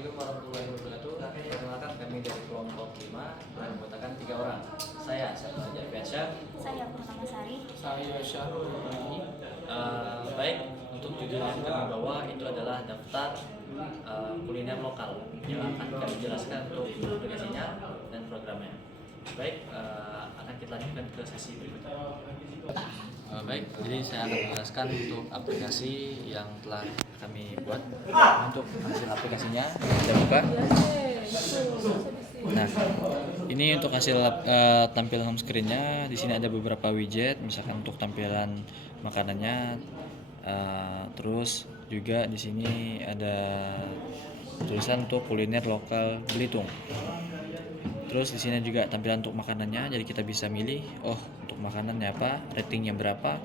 Assalamualaikum warahmatullahi wabarakatuh. Perkenalkan kami dari kelompok 5 beranggotakan 3 orang. Saya Syafra Fiansyah. Saya Purnama Sari. Saya Syahrul Ibrahim. Baik, untuk judul yang kami bawa itu adalah daftar kuliner lokal yang akan kami jelaskan untuk aplikasinya dan programnya. Baik, akan kita lanjutkan ke sesi berikutnya. Baik, jadi saya akan menjelaskan untuk aplikasi yang telah kami buat. Untuk hasil aplikasinya kita buka. Nah, ini untuk hasil tampilan home screen-nya. Di sini ada beberapa widget, misalkan untuk tampilan makanannya. Terus juga di sini ada tulisan untuk kuliner lokal Belitung. Terus di sini juga tampilan untuk makanannya, jadi kita bisa milih, untuk makanannya apa, ratingnya berapa,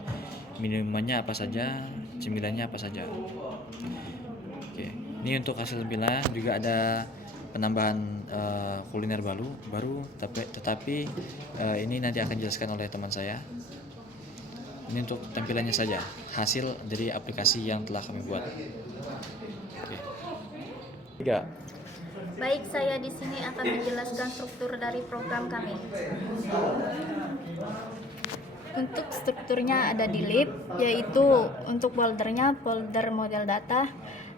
minumannya apa saja, cemilannya apa saja. Oke, ini untuk hasil tampilan juga ada penambahan kuliner baru, tetapi ini nanti akan dijelaskan oleh teman saya. Ini untuk tampilannya saja, hasil dari aplikasi yang telah kami buat. Oke. 3. Baik, saya di sini akan menjelaskan struktur dari program kami. Untuk strukturnya ada di lib, yaitu untuk foldernya folder model data,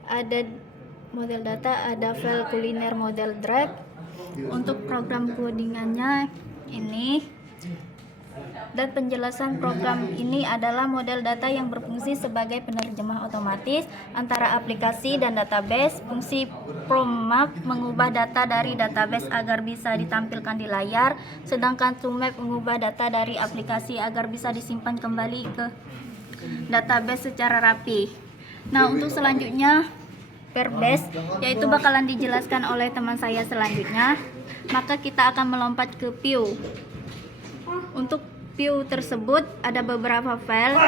ada model data, ada file kuliner model drive. Untuk program codingannya ini, dan penjelasan program ini adalah model data yang berfungsi sebagai penerjemah otomatis antara aplikasi dan database. Fungsi PROMAP mengubah data dari database agar bisa ditampilkan di layar, sedangkan TOMAP mengubah data dari aplikasi agar bisa disimpan kembali ke database secara rapi. Nah, untuk selanjutnya Perbase, yaitu bakalan dijelaskan oleh teman saya selanjutnya. Maka kita akan melompat ke view. Untuk view tersebut ada beberapa file,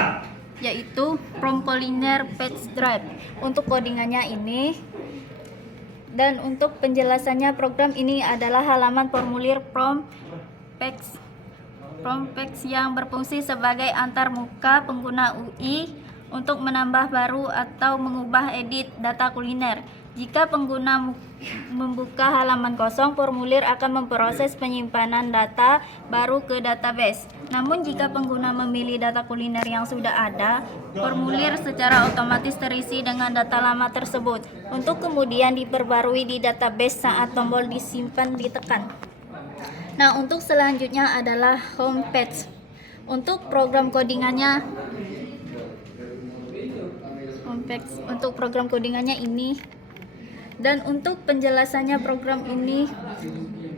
yaitu from kuliner page drive untuk codingannya ini, dan untuk penjelasannya program ini adalah halaman formulir from page yang berfungsi sebagai antarmuka pengguna UI untuk menambah baru atau mengubah edit data kuliner. Jika pengguna membuka halaman kosong, formulir akan memproses penyimpanan data baru ke database. Namun jika pengguna memilih data kuliner yang sudah ada, formulir secara otomatis terisi dengan data lama tersebut untuk kemudian diperbarui di database saat tombol disimpan ditekan. Nah, untuk selanjutnya adalah homepage. Untuk program codingannya ini, dan untuk penjelasannya program ini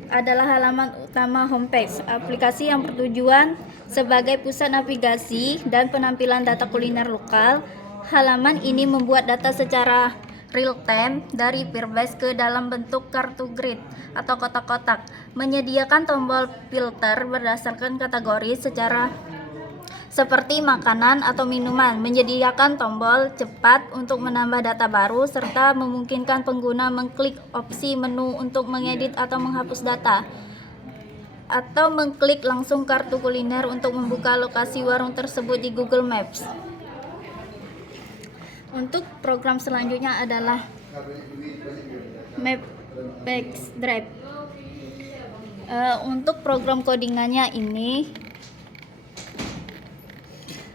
adalah halaman utama homepage, aplikasi yang bertujuan sebagai pusat navigasi dan penampilan data kuliner lokal. Halaman ini membuat data secara real time dari Perbase ke dalam bentuk kartu grid atau kotak-kotak, menyediakan tombol filter berdasarkan kategori seperti makanan atau minuman, menyediakan tombol cepat untuk menambah data baru, serta memungkinkan pengguna mengklik opsi menu untuk mengedit atau menghapus data, atau mengklik langsung kartu kuliner untuk membuka lokasi warung tersebut di Google Maps. Untuk program selanjutnya adalah Mapbox Drive. Untuk program codingannya ini,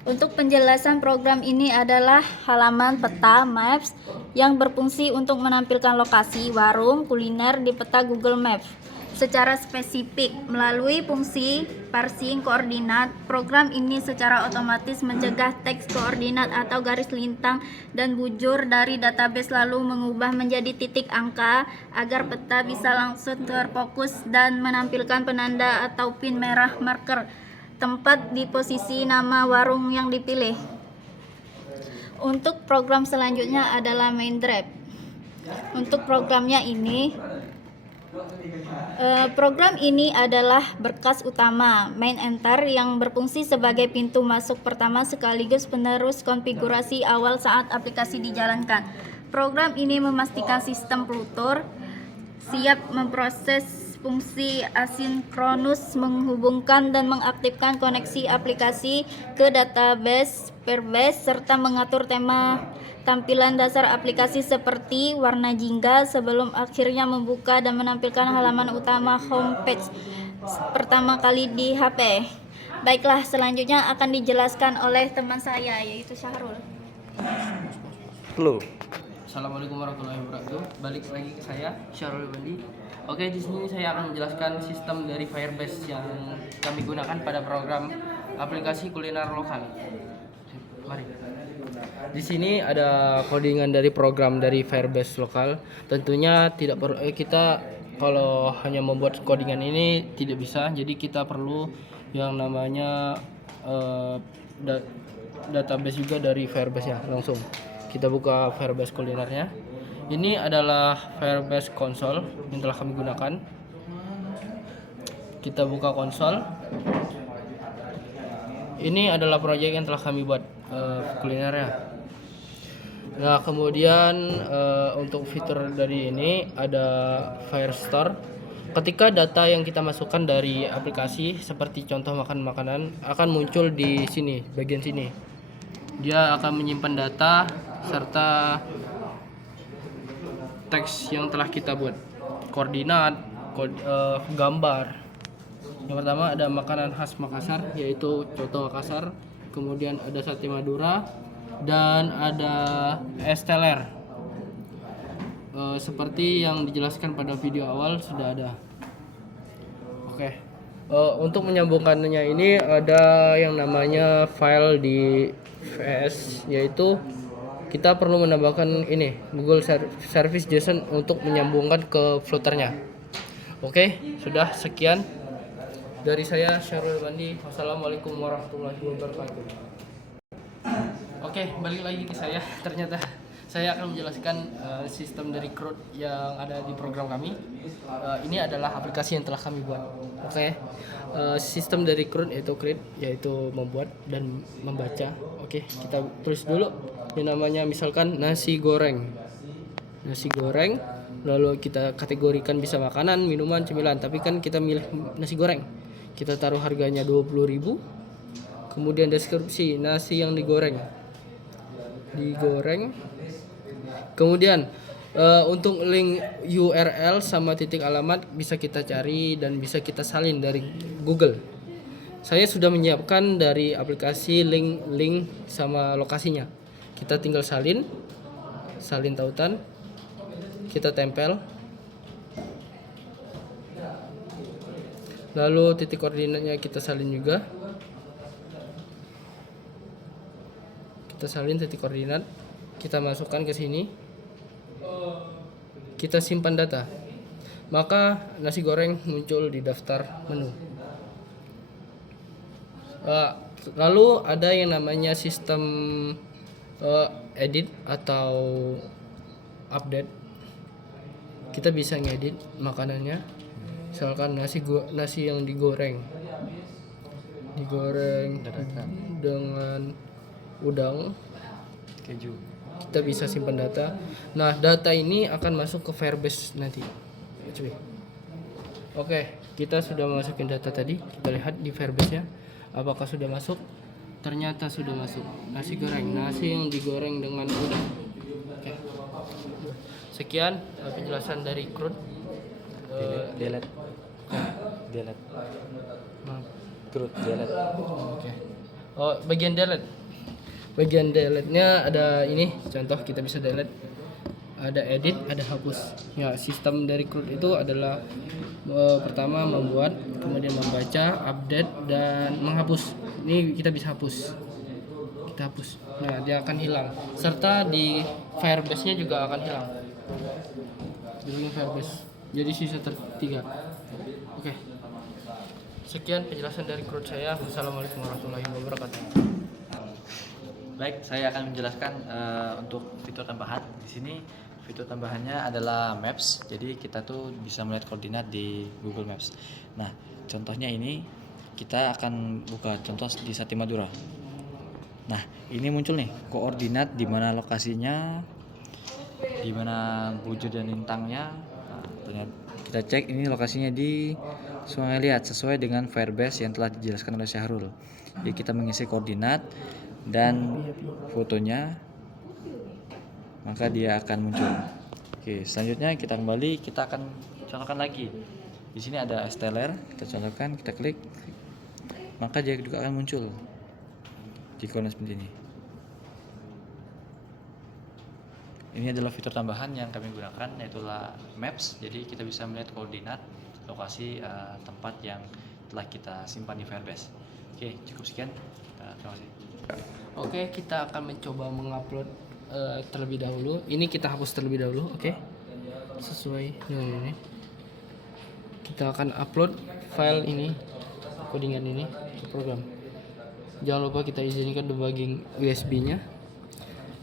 untuk penjelasan program ini adalah halaman peta Maps yang berfungsi untuk menampilkan lokasi warung kuliner di peta Google Maps secara spesifik. Melalui fungsi parsing koordinat, program ini secara otomatis mencegah teks koordinat atau garis lintang dan bujur dari database lalu mengubah menjadi titik angka agar peta bisa langsung terfokus dan menampilkan penanda atau pin merah marker tempat di posisi nama warung yang dipilih. Untuk program selanjutnya adalah main drive. Untuk programnya ini, program ini adalah berkas utama main enter yang berfungsi sebagai pintu masuk pertama sekaligus penerus konfigurasi awal saat aplikasi dijalankan. Program ini memastikan sistem Pluto siap memproses fungsi asinkronus, menghubungkan dan mengaktifkan koneksi aplikasi ke database Perbase, serta mengatur tema tampilan dasar aplikasi seperti warna jingga sebelum akhirnya membuka dan menampilkan halaman utama homepage pertama kali di HP. Baiklah, selanjutnya akan dijelaskan oleh teman saya yaitu Syahrul. Halo. Assalamualaikum warahmatullahi wabarakatuh. Balik lagi ke saya, Syarul Bandi. Oke, di sini saya akan menjelaskan sistem dari Firebase yang kami gunakan pada program aplikasi kuliner lokal. Mari. Di sini ada codingan dari program dari Firebase lokal. Tentunya tidak perlu kita kalau hanya membuat codingan ini tidak bisa. Jadi kita perlu yang namanya database juga dari Firebase ya langsung. Kita buka Firebase kulinernya. Ini adalah Firebase console yang telah kami gunakan. Kita buka konsol. Ini adalah proyek yang telah kami buat kulinernya. Nah, kemudian untuk fitur dari ini ada Firestore. Ketika data yang kita masukkan dari aplikasi seperti contoh makan makanan akan muncul di sini, bagian sini. Dia akan menyimpan data serta teks yang telah kita buat, koordinat, gambar. Yang pertama ada makanan khas Makassar yaitu coto Makassar, kemudian ada sate Madura dan ada es teler. Seperti yang dijelaskan pada video awal sudah ada. Oke. Untuk menyambungkannya ini ada yang namanya file di VS, yaitu kita perlu menambahkan ini Google Service JSON untuk menyambungkan ke Flutternya. Oke, sudah sekian dari saya Syarul Bandi. Wassalamualaikum warahmatullahi wabarakatuh. Oke, balik lagi ke saya. Ternyata saya akan menjelaskan sistem dari CRUD yang ada di program kami. Ini adalah aplikasi yang telah kami buat. Oke, sistem dari CRUD yaitu membuat dan membaca. Oke, kita tulis dulu yang namanya misalkan nasi goreng. Nasi goreng, lalu kita kategorikan bisa makanan, minuman, cemilan. Tapi kan kita milih nasi goreng. Kita taruh harganya 20.000. Kemudian deskripsi nasi yang digoreng. Kemudian untuk link URL sama titik alamat bisa kita cari dan bisa kita salin dari Google. Saya sudah menyiapkan dari aplikasi link sama lokasinya. Kita tinggal salin tautan, kita tempel, lalu titik koordinatnya kita salin juga. Kita salin titik koordinat, kita masukkan ke sini, kita simpan data, maka nasi goreng muncul di daftar menu. Lalu ada yang namanya sistem edit atau update. Kita bisa ngedit makanannya, misalkan nasi yang digoreng dengan udang Keju. kita bisa simpan data. Nah, data ini akan masuk ke Firebase nanti. Oke, kita sudah masukin data tadi. Kita lihat di Firebase-nya apakah sudah masuk. Ternyata sudah masuk. Nasi goreng, nasi yang digoreng dengan udang. Oke. Sekian penjelasan dari CRUD. Delete. Maaf. CRUD delete. Oke. Bagian delete-nya ada ini, contoh kita bisa delete. Ada edit, ada hapus. Ya, sistem dari CRUD itu adalah pertama membuat, kemudian membaca, update dan menghapus. Ini kita bisa hapus. Kita hapus. Nah, dia akan hilang. Serta di Firebase-nya juga akan hilang. Di Firebase. Jadi sisa tertiga. Oke. Sekian penjelasan dari CRUD saya. Wassalamualaikum warahmatullahi wabarakatuh. Baik, saya akan menjelaskan untuk fitur tambahan. Di sini fitur tambahannya adalah Maps. Jadi kita tuh bisa melihat koordinat di Google Maps. Nah, contohnya ini kita akan buka contoh di Sate Madura. Nah, ini muncul nih koordinat di mana lokasinya, di mana wujud dan lintangnya. Nah, ternyata kita cek ini lokasinya di Sungai Liat sesuai dengan Firebase yang telah dijelaskan oleh Syahrul. Jadi kita mengisi koordinat dan fotonya maka dia akan muncul. Oke, selanjutnya kita kembali, kita akan contohkan lagi. Di sini ada steller, kita contohkan, kita klik, maka dia juga akan muncul di kolom seperti ini. Ini adalah fitur tambahan yang kami gunakan, yaitu Maps. Jadi kita bisa melihat koordinat lokasi tempat yang telah kita simpan di Firebase. Oke, cukup sekian. Terima kasih. Oke, kita akan mencoba mengupload terlebih dahulu. Ini kita hapus terlebih dahulu, oke? Sesuai dengan ini. Kita akan upload file ini, codingan ini ke program. Jangan lupa kita izinkan debugging USB-nya.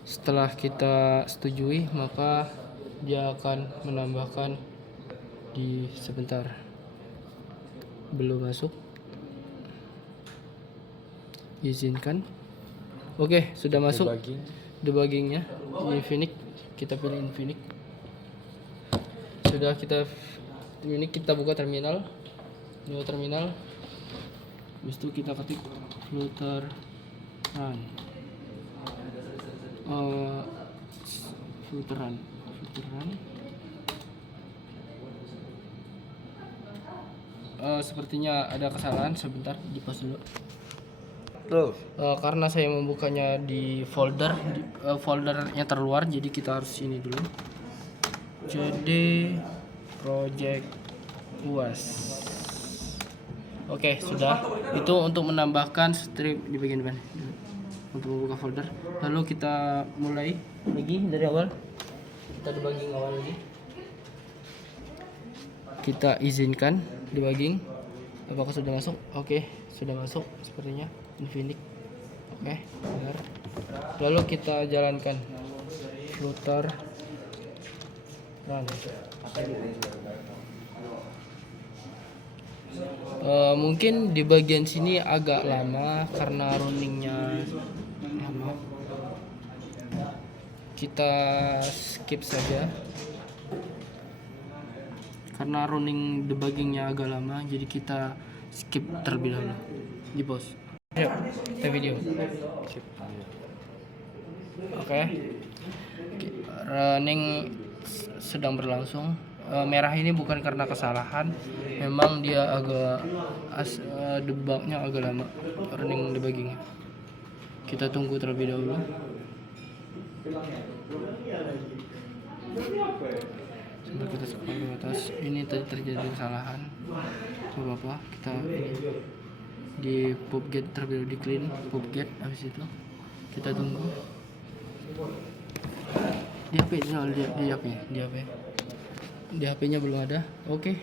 Setelah kita setujui, maka dia akan menambahkan di sebentar. Belum masuk. Izinkan. Oke, sudah masuk. Debuggingnya Infinix, kita pilih Infinix. Sudah ini kita buka terminal, new terminal. Habis itu kita ketik flutter run. Flutter run. Sepertinya ada kesalahan, sebentar di pause dulu. Karena saya membukanya di foldernya terluar, jadi kita harus ini dulu. Jadi project UAS. Oke, sudah. Itu untuk menambahkan strip di bagian depan untuk membuka folder. Lalu kita mulai lagi dari awal. Kita debugging awal lagi. Kita izinkan debugging. Apakah sudah masuk? Oke, sudah masuk sepertinya. Infinix. Oke, benar. Lalu kita jalankan flutter run. Mungkin di bagian sini agak lama karena runningnya lama. Kita skip saja karena running debuggingnya agak lama, jadi kita skip terlebih dahulu. Di pause. Yuk, kita video. Oke. Running sedang berlangsung. Merah ini bukan karena kesalahan, memang dia agak debugnya agak lama, running debuggingnya. Kita tunggu terlebih dahulu. Sampai kita scroll ke atas. Ini tadi terjadi kesalahan. Coba apa? Kita ini di pubget terlebih dahulu, di clean pubget. Habis itu kita tunggu. Di HP di HP-nya belum ada. Oke.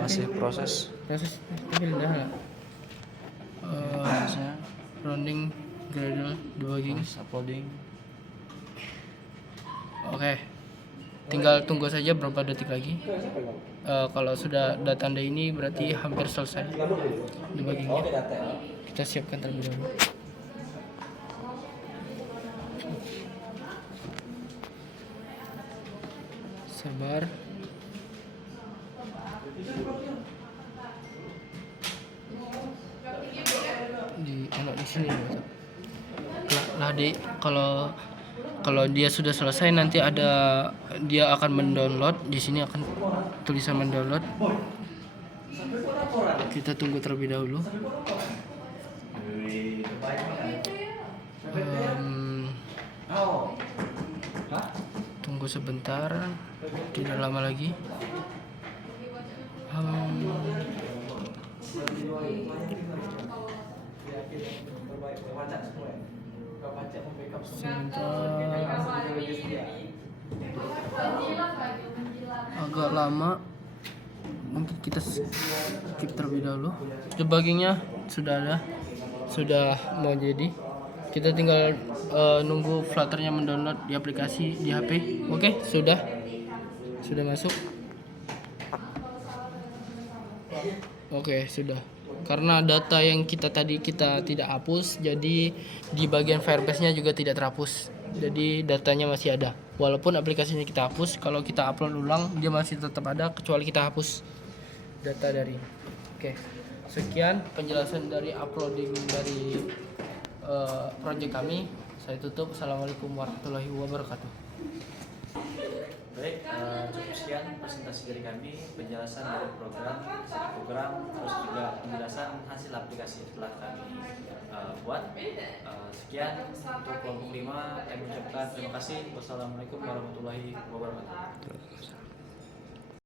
Masih proses Tapi rendah lah. prosesnya, Running Gradle debugging. uploading. Oke. Tinggal tunggu saja berapa detik lagi. Kalau sudah ada tanda ini berarti hampir selesai debuggingnya. Kita siapkan terlebih dahulu. Sabar. Di sini. Nah, kalau dia sudah selesai nanti dia akan mendownload. Di sini akan tulisan mendownload. Kita tunggu terlebih dahulu. Tunggu sebentar, tidak lama lagi. Agak lama, mungkin kita skip terlebih dahulu. Debuggingnya sudah mau jadi. Kita tinggal nunggu Flutternya mendownload di aplikasi di HP. Oke, sudah masuk. Oke, sudah. Karena data yang kita tidak hapus, jadi di bagian Firebase-nya juga tidak terhapus. Jadi datanya masih ada. Walaupun aplikasinya kita hapus, kalau kita upload ulang dia masih tetap ada kecuali kita hapus data dari. Oke. Sekian penjelasan dari uploading dari project kami. Saya tutup. Assalamualaikum warahmatullahi wabarakatuh. Baik, cukup sekian presentasi dari kami, penjelasan dari program, terus juga penjelasan hasil aplikasi yang telah kami buat. Sekian untuk kelompok 5, kami ucapkan terima kasih. Wassalamualaikum warahmatullahi wabarakatuh.